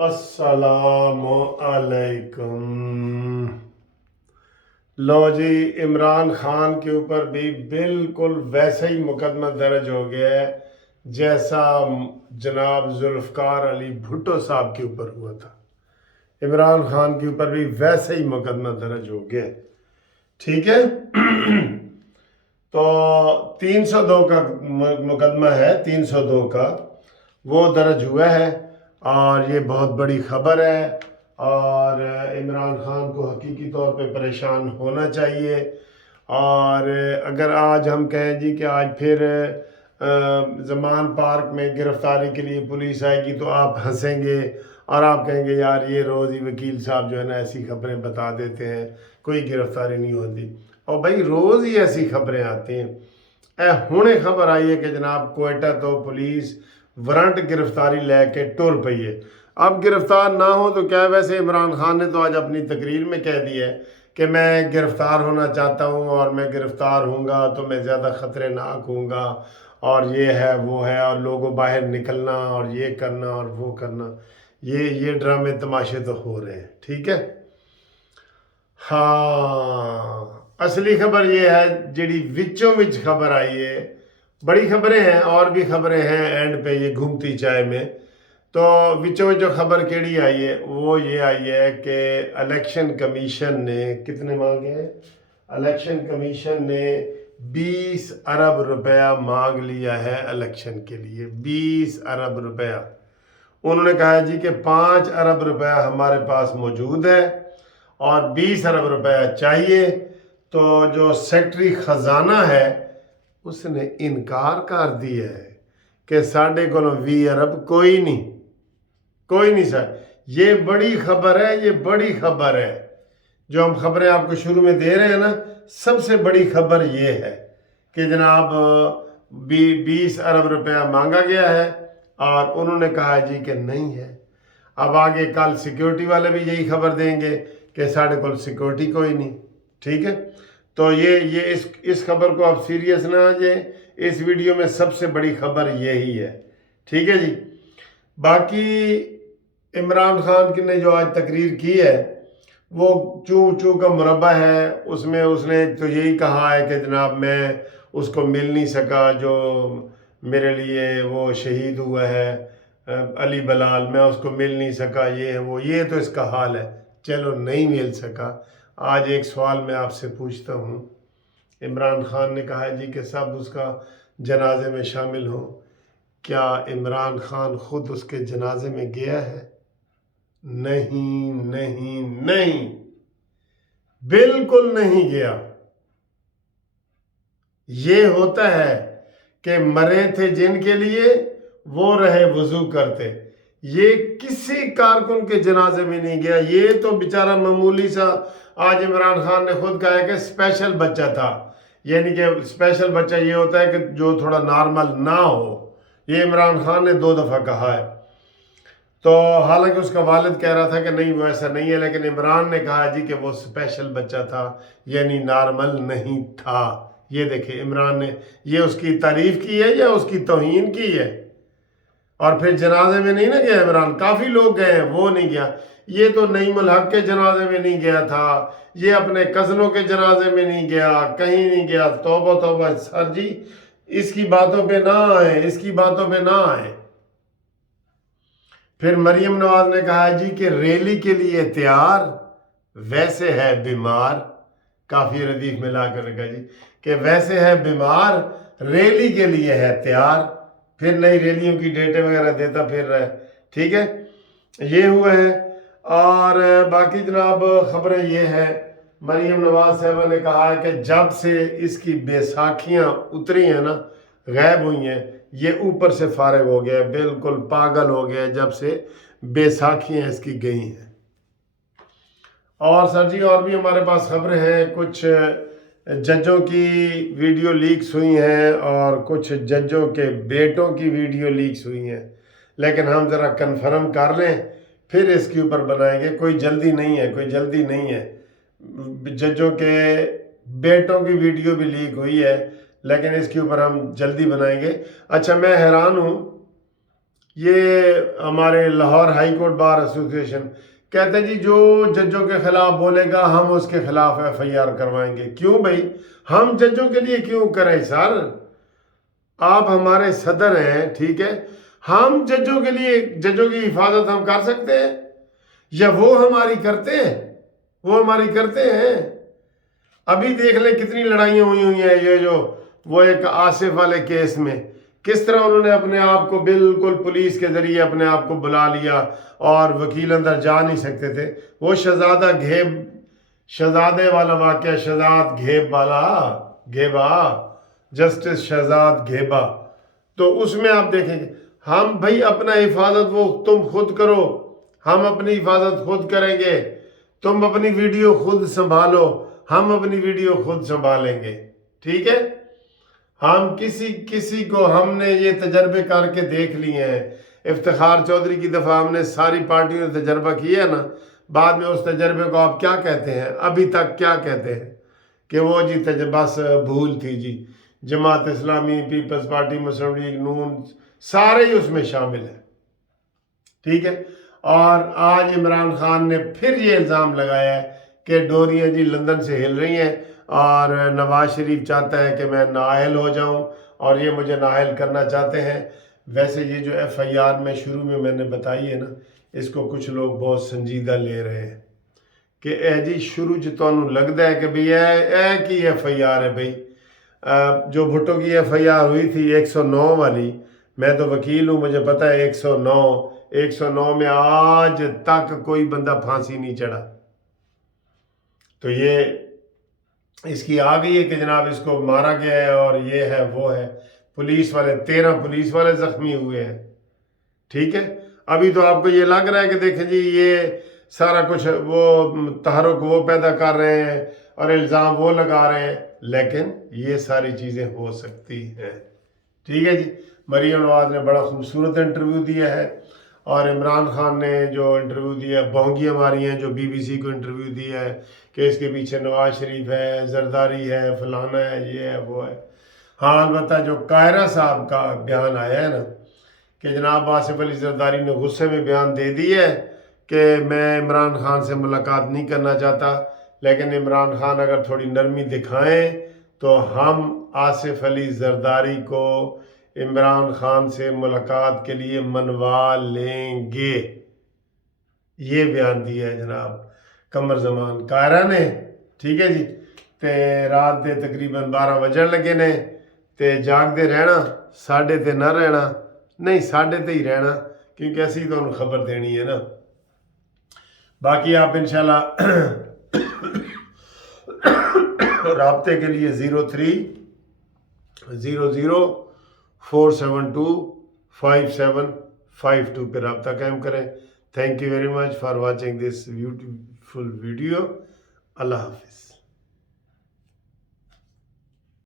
السلام علیکم۔ لو جی، عمران خان کے اوپر بھی بالکل ویسا ہی مقدمہ درج ہو گیا ہے جیسا جناب ذوالفقار علی بھٹو صاحب کے اوپر ہوا تھا۔ عمران خان کے اوپر بھی ویسا ہی مقدمہ درج ہو گیا، ٹھیک ہے۔ تو 302 کا مقدمہ ہے، 302 کا وہ درج ہوا ہے، اور یہ بہت بڑی خبر ہے، اور عمران خان کو حقیقی طور پہ پریشان ہونا چاہیے۔ اور اگر آج ہم کہیں جی کہ آج پھر زمان پارک میں گرفتاری کے لیے پولیس آئے گی تو آپ ہنسیں گے اور آپ کہیں گے یار یہ روز ہی وکیل صاحب جو ہے نا ایسی خبریں بتا دیتے ہیں، کوئی گرفتاری نہیں ہوتی۔ اور بھائی روز ہی ایسی خبریں آتی ہیں۔ ہونے خبر آئی ہے کہ جناب کوئٹہ تو پولیس وارنٹ گرفتاری لے کے ٹر پئی ہے۔ اب گرفتار نہ ہو تو کیا، ویسے عمران خان نے تو آج اپنی تقریر میں کہہ دیا ہے کہ میں گرفتار ہونا چاہتا ہوں، اور میں گرفتار ہوں گا تو میں زیادہ خطرے ناک ہوں گا، اور یہ ہے وہ ہے، اور لوگوں باہر نکلنا اور یہ کرنا اور وہ کرنا، یہ ڈرامے تماشے تو ہو رہے ہیں، ٹھیک ہے۔ ہاں، اصلی خبر یہ ہے جڑی وچوں وچ خبر آئی ہے، بڑی خبریں ہیں اور بھی خبریں ہیں اینڈ پہ یہ گھومتی چائے میں، تو وچوں میں جو خبر کیڑی آئی ہے وہ یہ آئی ہے کہ الیکشن کمیشن نے کتنے مانگے ہیں؟ الیکشن کمیشن نے 20 ارب روپیہ مانگ لیا ہے الیکشن کے لیے، 20 ارب روپیہ۔ انہوں نے کہا جی کہ 5 ارب روپیہ ہمارے پاس موجود ہے اور 20 ارب روپیہ چاہیے۔ تو جو سیکٹری خزانہ ہے اس نے انکار کر دیا ہے کہ ساڑھے کو 20 ارب کوئی نہیں سر۔ یہ بڑی خبر ہے، یہ بڑی خبر ہے۔ جو ہم خبریں آپ کو شروع میں دے رہے ہیں نا، سب سے بڑی خبر یہ ہے کہ جناب 20 ارب روپیہ مانگا گیا ہے اور انہوں نے کہا جی کہ نہیں ہے۔ اب آگے کل سیکیورٹی والے بھی یہی خبر دیں گے کہ ساڑھے کو سیکیورٹی کوئی نہیں، ٹھیک ہے۔ تو یہ اس خبر کو آپ سیریس نہ آجائیں، اس ویڈیو میں سب سے بڑی خبر یہی ہے، ٹھیک ہے جی۔ باقی عمران خان کی نے جو آج تقریر کی ہے وہ چوں کا مربع ہے، اس میں اس نے تو یہی کہا ہے کہ جناب میں اس کو مل نہیں سکا جو میرے لیے وہ شہید ہوا ہے، علی بلال، میں اس کو مل نہیں سکا، یہ ہے وہ، یہ تو اس کا حال ہے۔ چلو نہیں مل سکا، آج ایک سوال میں آپ سے پوچھتا ہوں۔ عمران خان نے کہا جی کہ سب اس کا جنازے میں شامل ہوں، کیا عمران خان خود اس کے جنازے میں گیا ہے؟ نہیں، بالکل نہیں گیا۔ یہ ہوتا ہے کہ مرے تھے جن کے لیے وہ رہے وضو کرتے، یہ کسی کارکن کے جنازے میں نہیں گیا۔ یہ تو بیچارہ معمولی سا، آج عمران خان نے خود کہا ہے کہ اسپیشل بچہ تھا، یعنی کہ اسپیشل بچہ یہ ہوتا ہے کہ جو تھوڑا نارمل نہ ہو، یہ عمران خان نے 2 دفعہ کہا ہے۔ تو حالانکہ اس کا والد کہہ رہا تھا کہ نہیں وہ ایسا نہیں ہے، لیکن عمران نے کہا جی کہ وہ اسپیشل بچہ تھا، یعنی نارمل نہیں تھا۔ یہ دیکھیں عمران نے یہ اس کی تعریف کی ہے یا اس کی توہین کی ہے؟ اور پھر جنازے میں نہیں نہ گیا عمران، کافی لوگ گئے ہیں، وہ نہیں گیا۔ یہ تو نعیم الحق کے جنازے میں نہیں گیا تھا، یہ اپنے کزنوں کے جنازے میں نہیں گیا، کہیں نہیں گیا۔ توبہ توبہ سر جی، اس کی باتوں پہ نہ آئیں، اس کی باتوں پہ نہ آئیں۔ پھر مریم نواز نے کہا جی کہ ریلی کے لیے تیار، ویسے ہے بیمار، کافی ردیف میں لا کر رکھا جی کہ ویسے ہے بیمار، ریلی کے لیے ہے تیار، پھر نئی ریلیوں کی ڈیٹیں وغیرہ دیتا پھر رہا ہے، ٹھیک ہے۔ یہ ہوا ہے۔ اور باقی جناب خبریں یہ ہے، مریم نواز صاحبہ نے کہا ہے کہ جب سے اس کی بیساکھیاں اتری ہیں نا، غائب ہوئی ہیں، یہ اوپر سے فارغ ہو گیا ہے، بالکل پاگل ہو گیا ہے جب سے بیساکھیاں اس کی گئی ہیں۔ اور سر جی اور بھی ہمارے پاس خبریں ہیں، کچھ ججوں کی ویڈیو لیکس ہوئی ہیں اور کچھ ججوں کے بیٹوں کی ویڈیو لیکس ہوئی ہیں، لیکن ہم ذرا کنفرم کر لیں پھر اس کے اوپر بنائیں گے۔ کوئی جلدی نہیں ہے۔ ججوں کے بیٹوں کی ویڈیو بھی لیک ہوئی ہے، لیکن اس کے اوپر ہم جلدی بنائیں گے۔ اچھا، میں حیران ہوں یہ ہمارے Lahore high court bar association کہتے ہیں جی جو ججوں کے خلاف بولے گا ہم اس کے خلاف ایف آئی آر کروائیں گے. کیوں بھائی؟ ہم ججوں کے لیے کیوں کریں سر؟ آپ ہمارے صدر ہیں، ٹھیک ہے، ہم ججوں کے لیے ججوں کی حفاظت ہم کر سکتے ہیں یا وہ ہماری کرتے ہیں؟ وہ ہماری کرتے ہیں. ابھی دیکھ لیں کتنی لڑائیاں ہوئی ہیں. یہ جو وہ ایک آصف والے کیس میں کس طرح انہوں نے اپنے آپ کو بالکل پولیس کے ذریعے اپنے آپ کو بلا لیا اور وکیل اندر جا نہیں سکتے تھے. وہ شہزادہ گھیب، شہزادے والا واقعہ، شہزاد گھیب والا، گھیبا، جسٹس شہزاد گھیبا. تو اس میں آپ دیکھیں گے ہم بھائی اپنا حفاظت وہ تم خود کرو، ہم اپنی حفاظت خود کریں گے. تم اپنی ویڈیو خود سنبھالو، ہم اپنی ویڈیو خود سنبھالیں گے. ٹھیک ہے؟ ہم کسی کو ہم نے یہ تجربے کر کے دیکھ لیے ہیں. افتخار چودھری کی دفعہ ہم نے ساری پارٹیوں نے تجربہ کیا ہے نا. بعد میں اس تجربے کو آپ کیا کہتے ہیں؟ ابھی تک کیا کہتے ہیں کہ وہ جی بس بھول تھی جی. جماعت اسلامی، پیپلز پارٹی، مسلم لیگ، نون، سارے ہی اس میں شامل ہیں. ٹھیک ہے؟ اور آج عمران خان نے پھر یہ الزام لگایا ہے کہ ڈوریاں جی لندن سے ہل رہی ہیں اور نواز شریف چاہتا ہے کہ میں نااہل ہو جاؤں اور یہ مجھے نااہل کرنا چاہتے ہیں. ویسے یہ جو ایف آئی آر میں شروع میں نے بتائی ہے نا، اس کو کچھ لوگ بہت سنجیدہ لے رہے ہیں کہ اے جی شروع تمہیں لگتا ہے کہ بھئی اے کی ایف آئی آر ہے بھائی. جو بھٹو کی ایف آئی آر ہوئی تھی 109 والی، میں تو وکیل ہوں، مجھے پتہ ہے 109 میں آج تک کوئی بندہ پھانسی نہیں چڑھا. تو یہ اس کی آ گئی ہے کہ جناب اس کو مارا گیا ہے اور یہ ہے وہ ہے. پولیس والے 13 پولیس والے زخمی ہوئے ہیں. ٹھیک ہے؟ ابھی تو آپ کو یہ لگ رہا ہے کہ دیکھیں جی یہ سارا کچھ وہ تحرک وہ پیدا کر رہے ہیں اور الزام وہ لگا رہے ہیں، لیکن یہ ساری چیزیں ہو سکتی ہیں. ٹھیک ہے جی. مریم نواز نے بڑا خوبصورت انٹرویو دیا ہے اور عمران خان نے جو انٹرویو دیا ہے، بونگیاں ماری ہیں جو بی بی سی کو انٹرویو دیا ہے کہ اس کے پیچھے نواز شریف ہے، زرداری ہے، فلانا ہے، یہ ہے وہ ہے. ہاں البتہ جو قاہرہ صاحب کا بیان آیا ہے نا کہ جناب آصف علی زرداری نے غصے میں بیان دے دی ہے کہ میں عمران خان سے ملاقات نہیں کرنا چاہتا، لیکن عمران خان اگر تھوڑی نرمی دکھائیں تو ہم آصف علی زرداری کو عمران خان سے ملاقات کے لیے منوا لیں گے. یہ بیان دیا ہے جناب قمر زمان قاہرہ نے. ٹھیک ہے جی. تے رات دے تقریباً 12 بجن لگے نے تے جاگ دے رہنا، ساڑھے تے نہ رہنا، نہیں ساڑھے تے ہی رہنا کیونکہ ایسی تو انہوں خبر دینی ہے نا. باقی آپ انشاءاللہ رابطے کے لیے 0300472552 پہ رابطہ قائم کریں. Thank you very much for watching this beautiful video. اللہ حافظ.